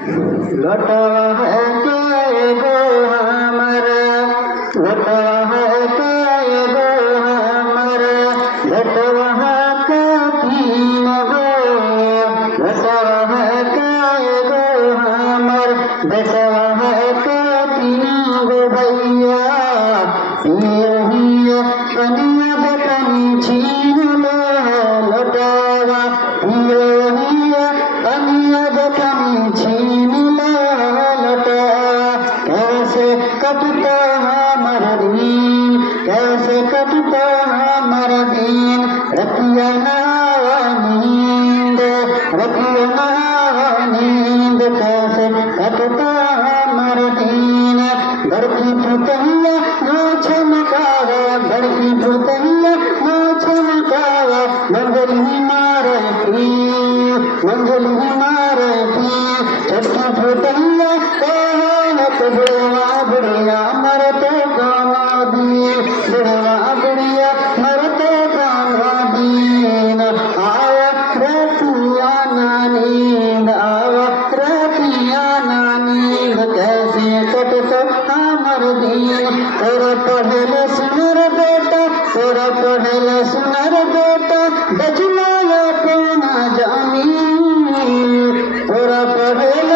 लौटा है क्या गो हमारा, लौटा है क्या गो हमारा, लौटा का दीन गो, लौटा है क्या गो हमारा, लौटा है क्या दीन गो भैया। ये ही कनिया बेकनी छीन लो लौटावा, ये ही कनिया बेकनी छीन लो लौटावा। कैसे कटता हमारा दिन, कैसे कटता हमारा दिन, रतिया ना नींद, रतिया ना नींद, कैसे कटता हमारा दिन। घर की पुतैया ना चमकावा, घर की पुतैया ना चमकावा, मंगल ही मारे पी, मंगल ही मारे पी। छठी पुतैया कहत बुढ़वा बुढ़िया मरते गाना दी, बुढ़वा बुढ़िया मरते गाना दीन। आवा रतिया ना नींद, आवा रतिया ना नींद, कैसे कटता हमर दिन। तोरा पढ़ले सुनर बेटा, तोरा पढ़ले सुनर बेटा, बजला अपना जानी, तोरा पढ़ले